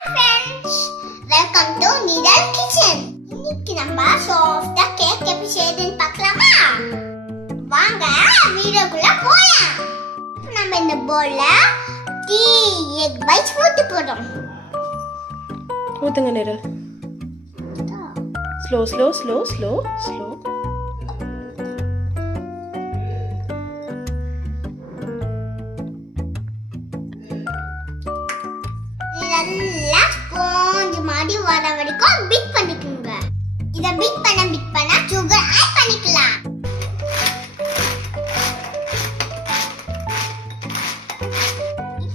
Friends, welcome to Nidal Kitchen. இன்னைக்கு நம்ம சாஃப்ட்டா கேக் எப்படி செய்யறதுன்னு பார்க்கலாமா? வாங்க வீடியோக்குள்ள போலாம். நம்ம இந்த பவுல்ல 3 egg bites போட்டு போறோம். ஊத்துங்க நிரல். Slow slow slow slow slow. நல்லா ஸ்பாஞ்ச் மாதிரி வர வரைக்கும் பீட் பண்ணிக்கோங்க. இத பீட் பண்ண சுகர் ஆட் பண்ணிக்கலாம்.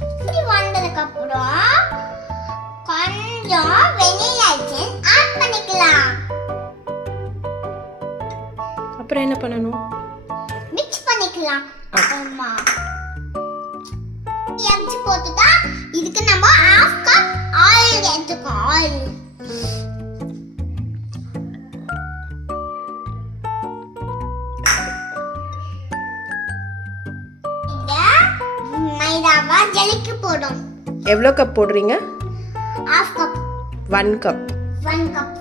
இப்படி வந்ததுக்கு அப்புறம் கொஞ்சம் வெனிலா எசன்ஸ் ஆட் பண்ணிக்கலாம். அப்புறம் என்ன பண்ணணும்? மிக்ஸ் பண்ணிக்கலாம். ஆமா, எக்ஸ் போட்டுட்டா இதுக்கு நம்ம 1/2 கப் ஆயில் எடுத்துக்கோ. ஆயில் மைதாவா ஜலிக்கு போடும். எவ்வளோ கப் போடுறீங்க? 1/2 cup. 1 cup. 1 cup.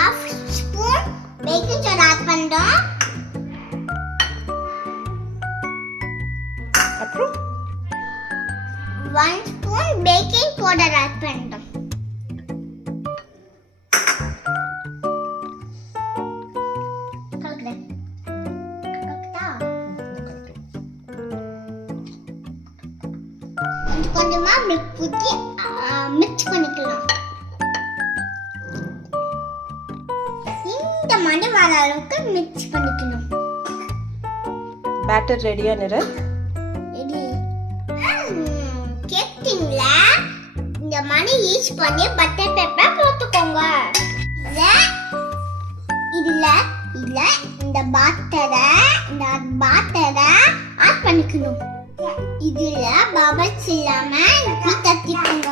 1/2 spoon baking soda add பண்றோம். அப்புறம் 1 ஸ்பூன் பேக்கிங் பவுடர் ஆட் பண்றோம். கொஞ்சமா மில்க் ஊத்தி மிக்ஸ் பண்ணிக்கலாம். இந்த மாதிரி வர அளவுக்கு மிக்ஸ் பண்ணிக்கணும். பேட்டர் ரெடியா நிரல்? ரெடி. கேக் டின்ல இந்த மாதிரி யூஸ் பண்ணி பட்டர் பேப்பர் போட்டுக்கோங்க. இதுல இந்த பாட்டரை ஆட் பண்ணிக்கணும். இதுல பபிள்ஸ் இல்லாம இப்படி தட்டிக்கோங்க.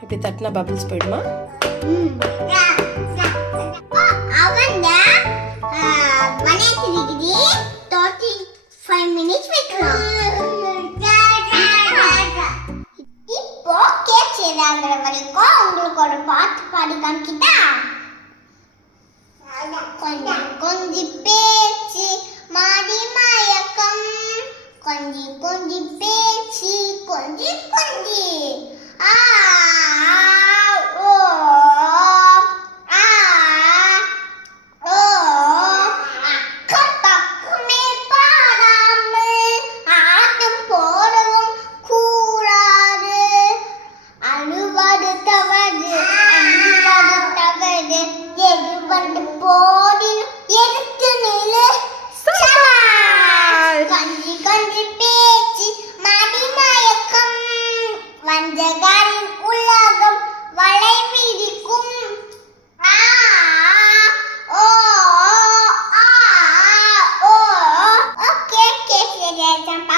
இப்படி தட்டினா பபிள்ஸ் போயிடுமா? அவன்ல 180 டிகிரி 35 மினிட்ஸ் வைக்கலாம். இப்போ கேக் செய்யறாங்க வரைக்கும் உங்களுக்கு ஒரு பாட்டு பாடி காமிக்கிட்டா? கொஞ்சி பேச்சு மாடி மயக்கம், கொஞ்சி பேச்சு கொஞ்சி ஆ ஓ ஆ ஓ அக்கம் பக்கமே பாராமல் ஆட்டம் போடவும் கூடாது. அழுவது தவறு எது வந்து போடினும் எடுத்து நிலை. கொஞ்சி பேச்சு மடிமயக்கம், வஞ்சகாரின் உலகம் வளை விரிக்கும். ஆ ஓ ஆ ஓ. ஓகே, கேக் ரெடி ஆயிடுச்சு.